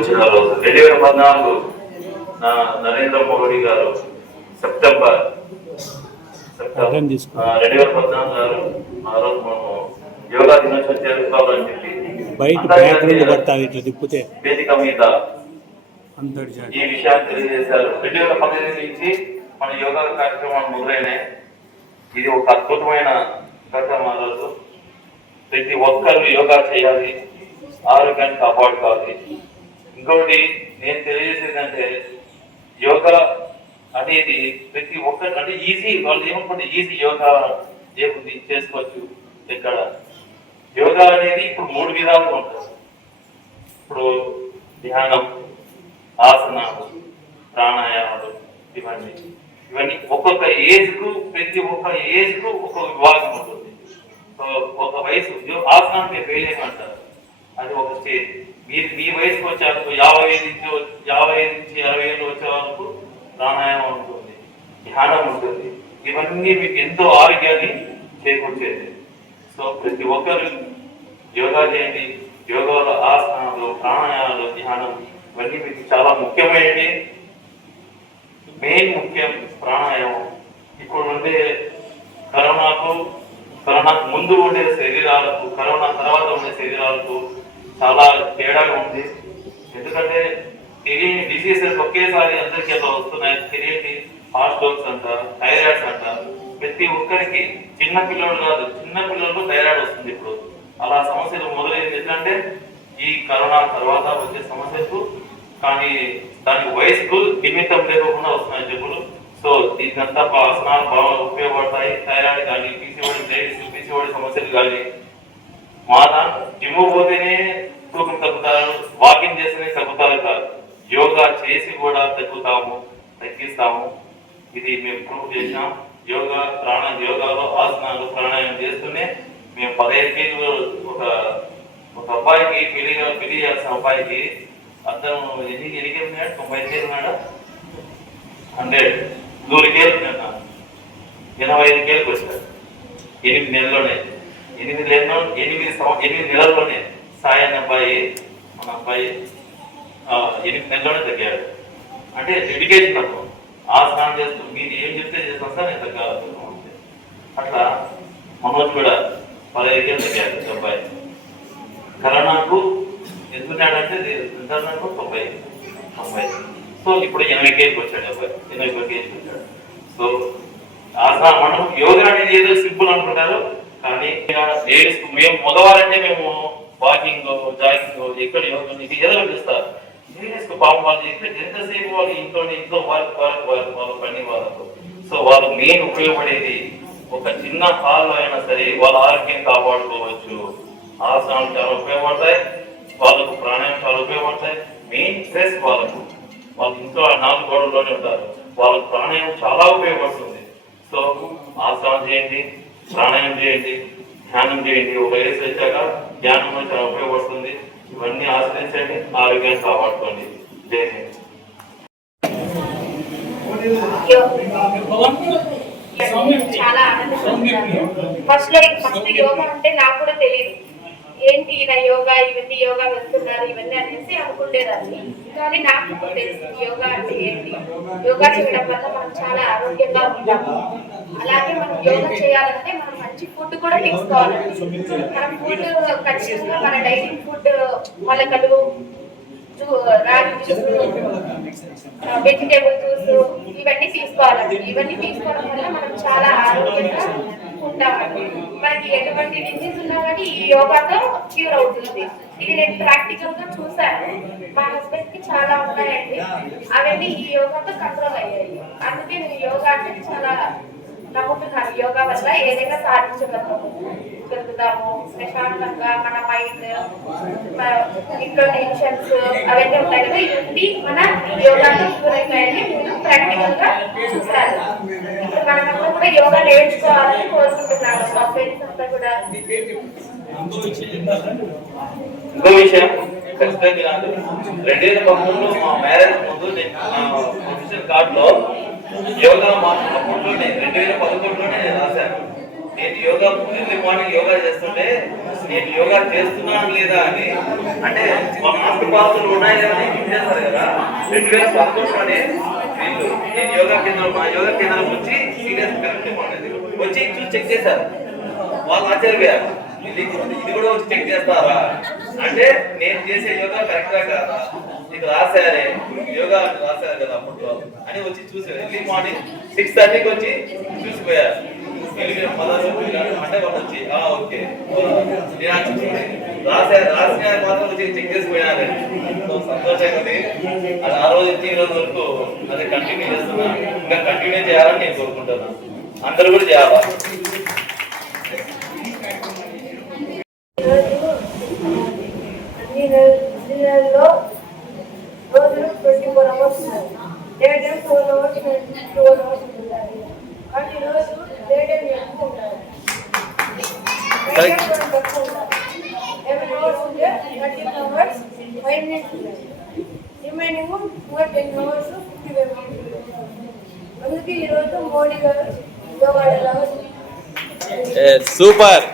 వచ్చిన రోజు రెండు వేల పద్నాలుగు నా నరేంద్ర మోడీ గారు సెప్టెంబర్ రెండు వేల పద్నాలుగు గారు ఆ రోజు మనము యోగా దినోత్సవం జరుపుకోవాలని చెప్పి బయట బ్యాక్గ్రౌండ్ పడతావు ఇట్లా తిప్పితే. వేదిక మీద ఈ విషయాన్ని తెలియజేశారు. రెండు వేల పద్దెనిమిది నుంచి మన యోగా కార్యక్రమాలు మొదలైనాయి. ఇది ఒక అద్భుతమైన కార్యక్రమాలు ప్రతి ఒక్కరు యోగా చేయాలి. ఆరోగ్యాన్ని కాపాడుకోవాలి ఇంకోటి నేను తెలియజేసిందంటే యోగా అనేది ప్రతి ఒక్కరికి అంటే ఈజీ వాళ్ళు ఏమనుకుంటే ఈజీ యోగా ఏముంది? చేసుకోవచ్చు. ఇక్కడ యోగా అనేది ఇప్పుడు మూడు విధాలుగా ఉంటుంది ఇప్పుడు ధ్యానం ఆసనాలు ప్రాణాయామాలు ఇవన్నీ. ఇవన్నీ ఒక్కొక్క ఏజ్కు ప్రతి ఒక్క ఏజ్కు ఒక్కొక్క విభాగం ఉంటుంది. ఒక వయసు యో- ఆసనాన్ని వేయలేమంటారు అది ఒక స్టేజ్. మీరు మీ వయసుకు వచ్చేందుకు యాభై ఐదు నుంచి యాభై ఐదు నుంచి అరవై ఏళ్ళు వచ్చే వరకు ప్రాణాయామం ఉంటుంది ధ్యానం ఉంటుంది. ఇవన్నీ మీకు ఎంతో ఆరోగ్యాన్ని చేకూర్చేది. సో ప్రతి ఒక్కరు యోగా చేయండి. యోగాలో ఆసనాలు ప్రాణాయామాలు ధ్యానం ఇవన్నీ మీకు చాలా ముఖ్యమైనవి. మెయిన్ ముఖ్యం ప్రాణాయామం. ఇప్పుడు ఉండే కరోనాకు కరోనాకు ముందు ఉండే శరీరాలకు కరోనా తర్వాత ఉండే శరీరాలకు చాలా తేడాగా ఉంది. ఎందుకంటే తెలియని డిసీజెస్ ఒకేసారి అందరికీ అలా వస్తున్నాయి. తెలియని హార్ట్ స్ట్రోక్స్ అంట థైరాయిడ్స్ అంట. ప్రతి ఒక్కరికి చిన్న పిల్లలు కాదు చిన్న పిల్లలకు థైరాయిడ్ వస్తుంది ఇప్పుడు. అలా సమస్యలు మొదలైంది. ఎందుకంటే ఈ కరోనా తర్వాత వచ్చే సమస్యలు కానీ దానికి వయసుకు నిమిత్తం లేకుండా వస్తున్నాయి జబ్బులు. సో దీనికంతా ఆసనాలు బాగా ఉపయోగపడతాయి. థైరాయిడ్ కానీ పీసీఓడి లేడీస్ పీసీఓడి సమస్యలు కానీ. మాన జిమ్ పోతేనే తూకం తగ్గుతారు వాకింగ్ చేస్తేనే తగ్గుతారు కాదు. యోగా చేసి కూడా తగ్గుతాము తగ్గిస్తాము. ఇది మేము ప్రూవ్ చేసినాం. యోగా ప్రాణ యోగాలో ఆసనాలు ప్రాణాయామం చేస్తూనే మేము పదహైదు కేజీలు ఒక ఒక అబ్బాయికి పెళ్ళి పెళ్ళి చేయాల్సిన అబ్బాయికి అతను ఎన్ని ఎన్ని కేజీలు ఉన్నాడు? తొంభై ఐదు ఉన్నాడా? హండ్రెడ్. నూరు కేలు ఉన్నాడు? ఎనభై ఐదు కేజీలకు వచ్చాడు. ఎనిమిది నెలల్లోనే. ఎనిమిది నెలలో ఎనిమిది సంవ- ఎనిమిది నెలల్లోనే. సాయి అనే అబ్బాయి మన అబ్బాయి ఎనిమిది నెలలోనే తగ్గాడు. అంటే డెడికేషన్ నాకు ఆ స్నానం చేస్తూ మీరు ఏం చెప్తే చేస్తాను సార్ నేను తగ్గాలి అట్లా మనోజ్ కూడా పదహైదు కేజీలు తగ్గాడు అబ్బాయి కరోనాకు ఎందుకున్నాడంటే నిర్ధారణకు తొంభై. తొంభై. సో ఇప్పుడు ఎనభై కేజీకి వచ్చాడు అబ్బాయి. ఎనభై కేజీకి వచ్చాడు. సో ఆసన మనం యోగా అనేది ఏదో సింపుల్ అనుకుంటారు కానీ లేడీస్ మేము మగవారంటే మేము వాకింగ్ జాగింగ్ ఎక్కడ యోగా ఇది ఏదో చేస్తారు. లేడీస్ పాపం వాళ్ళు ఎక్కడ ఎంతసేపు వాళ్ళు ఇంట్లో ఇంట్లో వాళ్ళకి వాళ్ళకి వాళ్ళకి వాళ్ళ పని వాళ్ళకు. సో వాళ్ళు మెయిన్ ఉపయోగపడేది ఒక చిన్న హాల్లో అయినా సరే వాళ్ళ ఆరోగ్యం కాపాడుకోవచ్చు. ఆసనాలు చాలా ఉపయోగపడతాయి. వాళ్ళకు ప్రాణాయామం చాలా ఉపయోగపడతాయి. మెయిన్ స్ట్రెస్ వాళ్ళకు. వాళ్ళు ఇంట్లో నాలుగు గోడల్లోనే ఉంటారు. వాళ్ళకు ప్రాణాయామం చాలా ఉపయోగపడుతుంది. సో ఆసనం చేయండి ప్రాణాయామం చేయండి. ధ్యానం చేయండి. ఒక వయసు వచ్చాక ధ్యానం చాలా ఉపయోగపడుతుంది. ఇవన్నీ ఆశ్రయించండి. ఆరోగ్యాన్ని కాపాడుకోండి. చాలా ఫస్ట్లో ఫస్ట్ యోగా అంటే నాకు కూడా తెలియదు ఏంటి ఇలా యోగా ఇవన్నీ యోగా వెళ్తున్నారు ఇవన్నీ అనేసి అనుకునేదాన్ని కానీ నాకు తెలుసు యోగా అంటే ఏంటి. యోగా చేయడం వల్ల మనం చాలా ఆరోగ్యంగా ఉంటాము. అలాగే మనం యోగా చేయాలంటే మనం మంచి ఫుడ్ కూడా తీసుకోవాలి. మనం ఫుడ్ ఖచ్చితంగా మన డైటింగ్ ఫుడ్ మొలకలు రాగి వెజిటేబుల్ జ్యూస్ ఇవన్నీ తీసుకోవాలండి. ఇవన్నీ తీసుకోవడం వల్ల మనం చాలా ఆరోగ్యంగా ఉంటామండి. మనకి ఎటువంటి డిసీజ్ ఉన్నా కానీ ఈ యోగాతో క్యూర్ అవుతుంది. ఇది నేను ప్రాక్టికల్గా చూసాను మా హస్బెండ్కి చాలా ఉన్నాయండి. అవన్నీ ఈ యోగాతో కంట్రోల్ అయ్యాయి అందుకే నేను యోగా అంటే చాలా నమ్ముతున్నాను యోగా వల్ల ఏదైనా సాధించగలము గలుగుతాము ప్రశాంతంగా మన మైండ్ ఇంట్లో టెన్షన్స్ అవన్నీ ఉంటాయి కదా ఇవి మన యోగా క్యూర్ నేను ప్రాక్టికల్గా చూసాను ఇప్పుడు మనమంతా కూడా యోగా నేర్చుకోవాలని కోరుకుంటున్నాను మా ఫ్రెండ్స్ అంతా కూడా. ఇంకో విషయం ఖచ్చితంగా రెండు వేల పదమూడులో మా మ్యారేజ్ ముందు నేను ప్రొఫెషనల్ కార్డ్లో యోగా మా అప్పట్లోనే రెండు వేల పదకొండులోనే నేను రాశాను. నేను యోగా ఎర్లీ మార్నింగ్ యోగా చేస్తుంటే నేను యోగా చేస్తున్నాను లేదా అని అంటే మా మాస్టర్ పాత్రలు ఉన్నాయి కదా అని చేస్తారు కదా. రెండు వేల పదకొండులోనే వీళ్ళు నేను యోగా కేంద్రం మా యోగా కేంద్రం వచ్చి సీరియస్ కరెక్ట్ ఉండేది వచ్చి చూసి చెక్ చేశారు. వాళ్ళు ఆశ్చర్యపోయారు. ఇది ఇది కూడా వచ్చి చెక్ చేస్తారా? అంటే నేను చేసే యోగా కరెక్టా కాదా? ఇది రాశారే యోగా రాశారు కదా అప్పట్లో. అని వచ్చి చూసారు ఎర్లీ మార్నింగ్ సిక్స్ థర్టీకి వచ్చి చూసిపోయారు రోజులు అంటే వచ్చి ఆ ఓకే నేను రాశారు రాసిన మాత్రం వచ్చి చెక్ చేసిపోయాను. సంతోషం సంతోషంగా ఉంది. అది ఆ రోజు నుంచి ఈ రోజు వరకు అది కంటిన్యూ చేస్తున్నా. ఇంకా కంటిన్యూ చేయాలని నేను కోరుకుంటున్నాను అందరూ కూడా చేయాలా? అన్ని రోజులు ట్వంటీ ఫోర్ అవర్స్ ఉన్నాయి day time four hours two hours ఉంటుంది కానీ రోజు డే టైం ఎక్కువ ఉంటాయి తక్కువ ఉంటాయి లెవెన్ అవర్స్ ఉంటే థర్టీన్ అవర్స్ ఫైవ్ మినిట్స్ ఉంటాయి రిమైనింగ్ ఇంకా ten hours fifty five minutes అందుకే ఈరోజు మోడీ గారు యోగా సూపర్